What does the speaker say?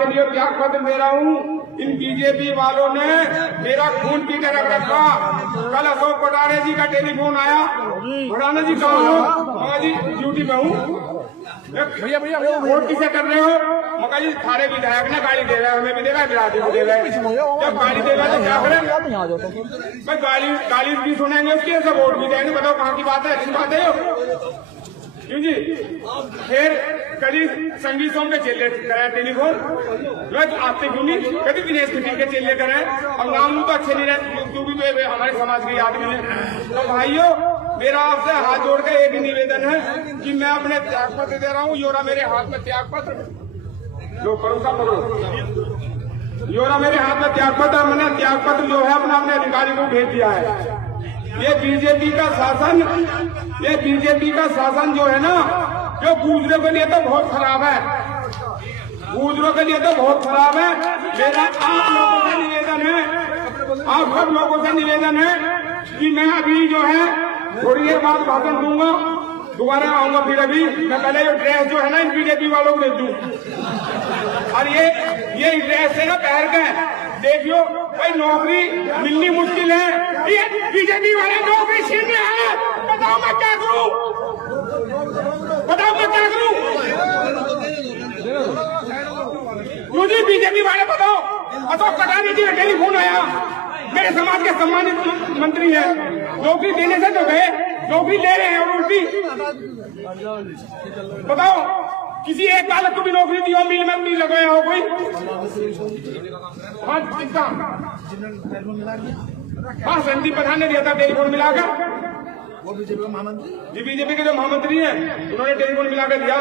के लिए त्याग पत्र दे रहा हूँ। इन बीजेपी वालों ने मेरा खून पी कर रख रखा। कल अशोक भड़ाना जी का टेलीफोन आया, भड़ाना जी कहाँ हो? मगा जी ड्यूटी में हूँ। भैया वोट किसे कर रहे हो? मगा जी थारे विधायक ने गाड़ी दे रहा है, हमें भी देगा, बिरादरी को देगा। जब गाड़ी देगा तो क्या करें भाई? गाली भी सुनेंगे उसकी, सब वोट भी देंगे। बताओ कहाँ की बात है? अच्छी बात है क्यों जी? फिर कभी संगीत सोम के चेले कराया टेलीफोन, आपसे क्यों नहीं? कभी दिनेश खटी के चेले कराए। अब नाम तो अच्छे नहीं रहे, तू भी हमारे समाज के आदमी है। तो भाइयों, मेरा आपसे हाथ जोड़ के एक ही निवेदन है कि मैं अपने त्याग पत्र दे रहा हूँ। योरा मेरे हाथ में त्याग पत्र, जो परोसा पकड़ो, योरा मेरे हाथ में त्याग पत्र। मैंने त्याग पत्र जो है अपना अपने अधिकारी को भेज दिया है। ये बीजेपी का शासन जो है ना, जो गुजरों के लिए तो बहुत खराब है, गुजरों के लिए तो बहुत खराब है। मेरा आप लोगों से निवेदन है, आप सब लोगों से निवेदन है कि मैं अभी जो है थोड़ी देर बाद भाषण दूंगा, दोबारा आऊंगा। फिर अभी मैं पहले ये ड्रेस जो है ना इन बीजेपी वालों को दे दूं, और ये ड्रेस है ना पहन के देखियो भाई, नौकरी मिलनी मुश्किल है। ये बीजेपी वाले नौकरी छीन रहे हैं। बताओ मैं क्या करूं? बताओ मैं क्या करूं? क्यों जी बीजेपी वाले? बताओ, अशोक भड़ाना जी का टेलीफोन आया, मेरे समाज के सम्मानित मंत्री है, नौकरी देने से तो गए, नौकरी ले रहे हैं और उल्टी। बताओ, किसी एक बालक को भी नौकरी दी हो, मिल में नहीं लगाया हो कोई? हाँ, संदीप प्रधान ने दिया था टेलीफोन मिलाकर, वो बीजेपी के महामंत्री, जी बीजेपी के जो महामंत्री हैं उन्होंने टेलीफोन मिलाकर दिया।